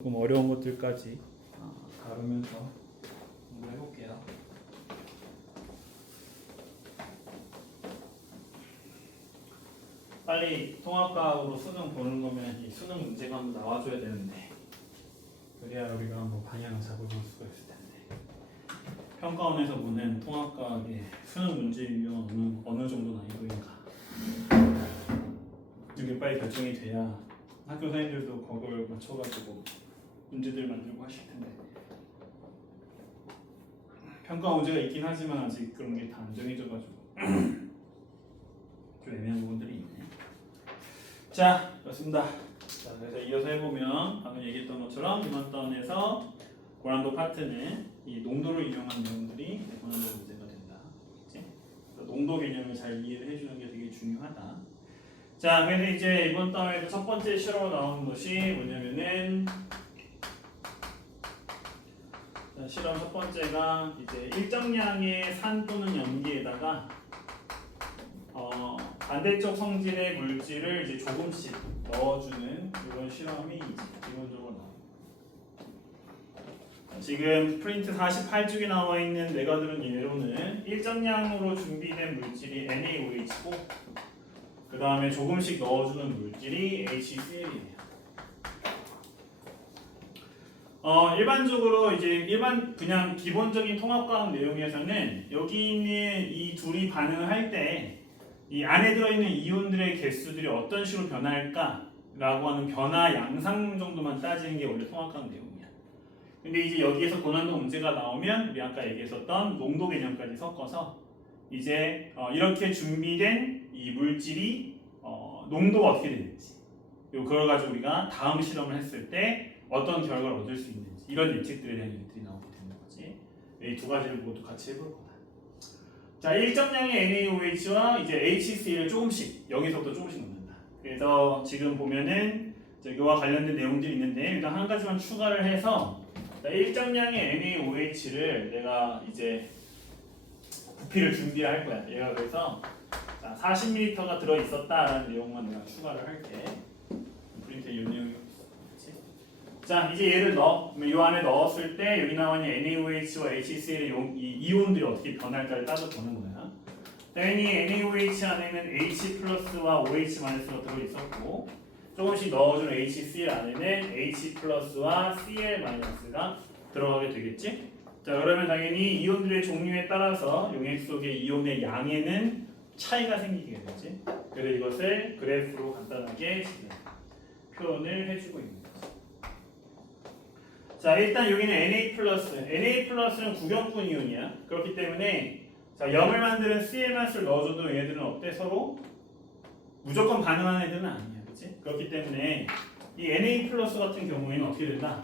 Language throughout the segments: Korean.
조금 어려운 것들까지 다루면서 공부해볼게요. 빨리 통합과학으로 수능 보는 거면 이 수능 문제가 한번 나와줘야 되는데 그래야 우리가 한번 방향을 잡아볼 수가 있을 텐데 평가원에서 보는 통합과학의 수능 문제 유형은 어느 정도 난이도인가 이게 빨리 결정이 돼야 학교 선생님들도 그걸 맞춰가지고 문제들 만들고 하실 텐데 평가 문제가 있긴 하지만 아직 그런 게 다 안 정해져가지고 좀 애매한 부분들이 있네. 자, 그렇습니다. 자, 그래서 이어서 해보면 방금 얘기했던 것처럼 이번 다운에서 고난도 파트는 이 농도를 이용한 내용들이 고난도 문제가 된다. 그치? 농도 개념을 잘 이해를 해주는 게 되게 중요하다. 자, 그래서 이제 이번 다운에서 첫 번째 실험으로 나오는 것이 뭐냐면은 실험 첫 번째가 이제 일정량의 산 또는 염기에다가 반대쪽 성질의 물질을 이제 조금씩 넣어주는 이런 실험이 이제 기본적으로 나옵니다. 지금 프린트 48쪽에 나와 있는 내가 들은 예로는 일정량으로 준비된 물질이 NaOH고 그 다음에 조금씩 넣어주는 물질이 HCl이에요. 일반적으로 이제 그냥 기본적인 통합과학 내용에서는 여기 있는 이 둘이 반응을 할 때 이 안에 들어있는 이온들의 개수들이 어떤 식으로 변할까라고 하는 변화 양상 정도만 따지는 게 원래 통합과학 내용이야. 근데 이제 여기에서 고난도 문제가 나오면 우리 아까 얘기했었던 농도 개념까지 섞어서 이제 이렇게 준비된 이 물질이 농도가 어떻게 되는지 그걸 가지고 우리가 다음 실험을 했을 때 어떤 결과를 얻을 수 있는지 이런 예측들에 대한 얘기들이 나오게 되는 거지. 이 두 가지를 모두 같이 해볼 거다. 자, 일정량의 NaOH와 이제 HCl을 조금씩 여기서부터 조금씩 넣는다. 그래서 지금 보면은 이와 관련된 내용들이 있는데 일단 한 가지만 추가를 해서 일정량의 NaOH를 내가 이제 부피를 준비할 거야. 얘가 그래서 40ml가 들어 있었다라는 내용만 내가 추가를 할게. 프린트에 이 내용이 자, 이제 얘를 넣어. 이 안에 넣었을 때 여기 나와 있는 NaOH와 HCl의 이 이온들이 어떻게 변할까를 따져 보는 거야. 당연히 NaOH 안에는 H 플러스와 OH 마이너스가 들어있었고 조금씩 넣어준 HCl 안에는 H 플러스와 Cl 마이너스가 들어가게 되겠지. 자, 그러면 당연히 이온들의 종류에 따라서 용액 속의 이온의 양에는 차이가 생기게 되겠지. 그래서 이것을 그래프로 간단하게 지금 표현을 해주고 있는 거지. 자, 일단 여기는 Na+는 구경꾼 이온이야. 그렇기 때문에 자, 염을 만드는 CL-을 넣어줘도 얘네들은 어때? 서로 무조건 반응하는 애들은 아니야. 그치? 그렇기 때문에 이 Na+ 같은 경우에는 어떻게 된다?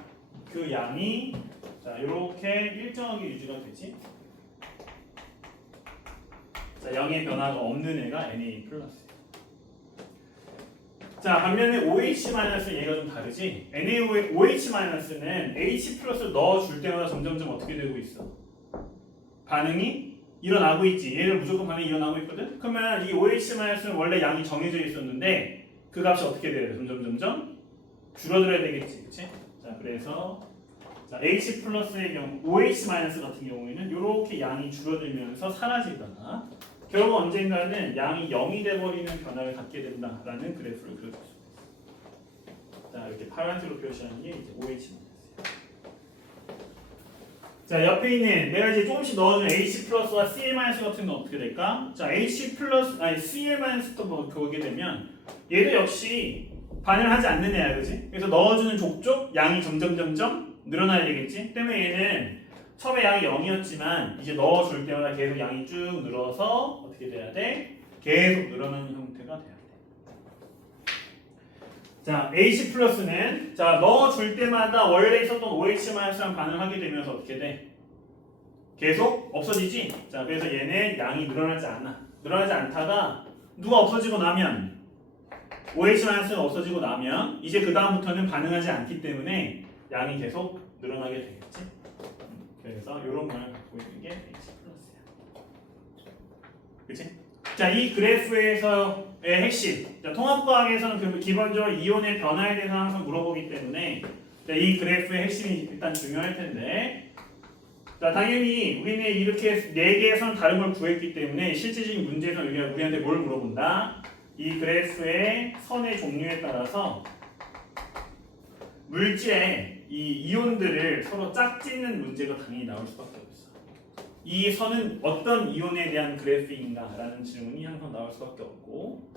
그 양이 자, 이렇게 일정하게 유지가 되지. 자, 0의 변화가 없는 애가 Na+. 자, 반면에 OH- 얘가 좀 다르지. OH-는 H+를 넣어줄 때마다 점점점 어떻게 되고 있어? 반응이 일어나고 있지. 얘는 무조건 반응이 일어나고 있거든. 그러면 이 OH-는 원래 양이 정해져 있었는데 그 값이 어떻게 돼야 돼? 점점 줄어들어야 되겠지. 그치? 자, 그래서 자, H+의 경우 OH- 같은 경우에는 이렇게 양이 줄어들면서 사라지다가 결국 언젠가는 양이 0이 돼버리는 변화를 갖게 된다라는 그래프를 그려줄 수 있어요. 자, 이렇게 파란색으로 표시하는 게 이제 OH-이에요. 자, 옆에 있는 내가 이제 조금씩 넣어준 H+와 Cl- 같은 건 어떻게 될까? 자, Cl-도 보게 되면 얘도 역시 반응하지 않는 애야, 그지? 그래서 넣어주는 족족 양이 점점 늘어나야 되겠지? 때문에 얘는 처음에 양이 0이었지만 이제 넣어줄 때마다 계속 양이 쭉 늘어서 어떻게 돼야 돼? 계속 늘어나는 형태가 돼야 돼. 자, H+는 자, 넣어줄 때마다 원래 있었던 OH-랑 반응하게 되면서 어떻게 돼? 계속 없어지지? 자, 그래서 얘는 양이 늘어나지 않아. 늘어나지 않다가 누가 없어지고 나면 OH-가 없어지고 나면 이제 그 다음부터는 반응하지 않기 때문에 양이 계속 늘어나게 되겠지? 그래서 이런 걸 갖고 있는 게 H+야. 그치? 자, 이 그래프에서의 핵심. 자, 통합과학에서는 기본적으로 이온의 변화에 대해서 항상 물어보기 때문에 자, 이 그래프의 핵심이 일단 중요할 텐데, 자, 당연히 우리는 이렇게 4개의 선 다른 걸 구했기 때문에 실제적인 문제에서 우리한테 뭘 물어본다? 이 그래프의 선의 종류에 따라서 물질의 이 이온들을 서로 짝짓는 문제가 당연히 나올 수밖에 없어. 이 선은 어떤 이온에 대한 그래프인가? 라는 질문이 항상 나올 수밖에 없고,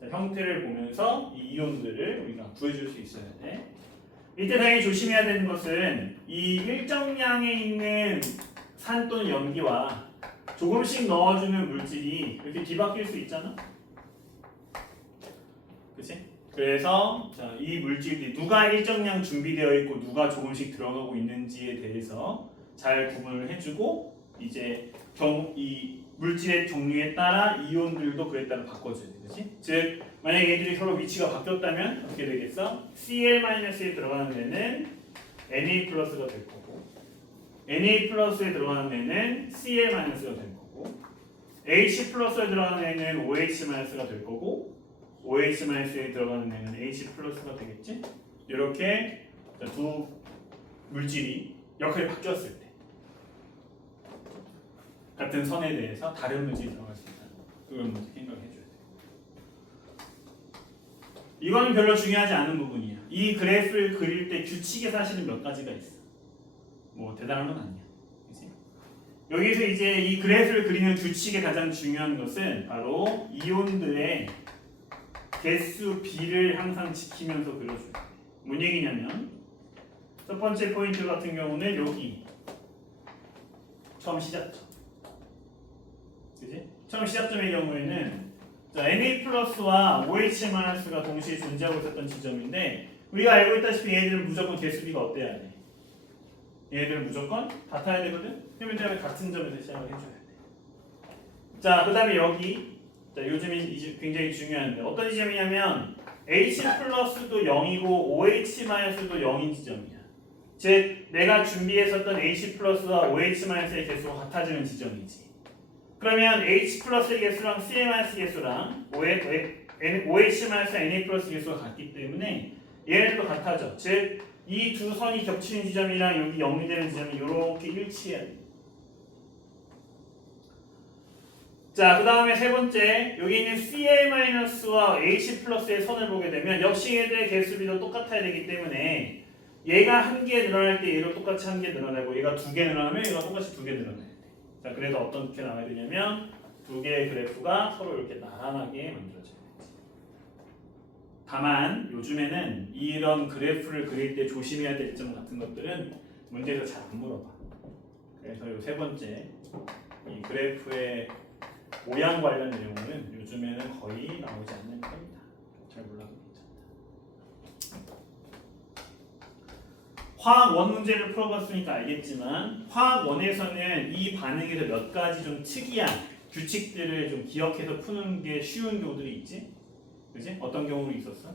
자, 형태를 보면서 이 이온들을 우리가 구해줄 수 있어야 돼. 이때 당연히 조심해야 되는 것은 이 일정량에 있는 산 또는 염기와 조금씩 넣어주는 물질이 이렇게 뒤바뀔 수 있잖아. 그치? 그래서 자, 이 물질이 누가 일정량 준비되어 있고 누가 조금씩 들어가고 있는지에 대해서 잘 구분을 해주고, 이제 이 물질의 종류에 따라 이온들도 그에 따라 바꿔줘야 돼. 그치? 즉 만약에 얘들이 서로 위치가 바뀌었다면 어떻게 되겠어? Cl-에 들어가는 애는 Na+가 될 거고, Na+에 들어가는 애는 Cl-가 될 거고, H+에 들어가는 애는 OH-가 될 거고, OH-에 들어가는 애는 H+가 되겠지? 이렇게 두 물질이 역할이 바뀌었을 때 같은 선에 대해서 다른 물질이 들어갈 수 있다. 그걸 먼저 생각해 줘야 돼. 이건 별로 중요하지 않은 부분이야. 이 그래프를 그릴 때 규칙이 사실은 몇 가지가 있어. 뭐 대단한 건 아니야. 그치? 여기서 이제 이 그래프를 그리는 규칙의 가장 중요한 것은 바로 이온들의 개수 B를 항상 지키면서 그려줘야 돼. 뭔 얘기냐면 첫 번째 포인트 같은 경우는 여기 처음 시작점. 그치? 처음 시작점의 경우에는 자, Na+와 OH-가 동시에 존재하고 있었던 지점인데, 우리가 알고 있다시피 얘들은 무조건 개수비가 어때야 돼? 얘들은 무조건 같아야 되거든? 그러면 같은 점에서 시작을 해줘야 돼. 자, 그 다음에 여기, 자, 요즘이 굉장히 중요한데 어떤 지점이냐면 H+도 0이고 OH-도 0인 지점이야. 즉 내가 준비했었던 H+와 OH-의 개수가 같아지는 지점이지. 그러면 H+의 개수랑 Cl- 개수랑 OH-Na+ 개수가 같기 때문에 얘네들도 같아져. 즉 이 두 선이 겹치는 지점이랑 여기 0이 되는 지점이 이렇게 일치해야 돼. 자, 그 다음에 세 번째, 여기 있는 Cl-와 H+의 선을 보게 되면 역시 얘들의 개수비도 똑같아야 되기 때문에 얘가 한 개 늘어날 때 얘도 똑같이 한 개 늘어나고, 얘가 두 개 늘어나면 얘가 똑같이 두 개 늘어나야 돼. 자, 그래서 어떻게 나와야 되냐면 두 개의 그래프가 서로 이렇게 나란하게 만들어져야 되지. 다만 요즘에는 이런 그래프를 그릴 때 조심해야 될 점 같은 것들은 문제에서 잘 안 물어봐. 그래서 이 세 번째, 이 그래프의 모양 관련 내용은 요즘에는 거의 나오지 않는 편이다. 잘 몰라도 괜찮다. 화학 원 문제를 풀어봤으니까 알겠지만 화학 원에서는 이 반응에서 몇 가지 좀 특이한 규칙들을 좀 기억해서 푸는 게 쉬운 경우들이 있지? 그지? 어떤 경우도 있었어?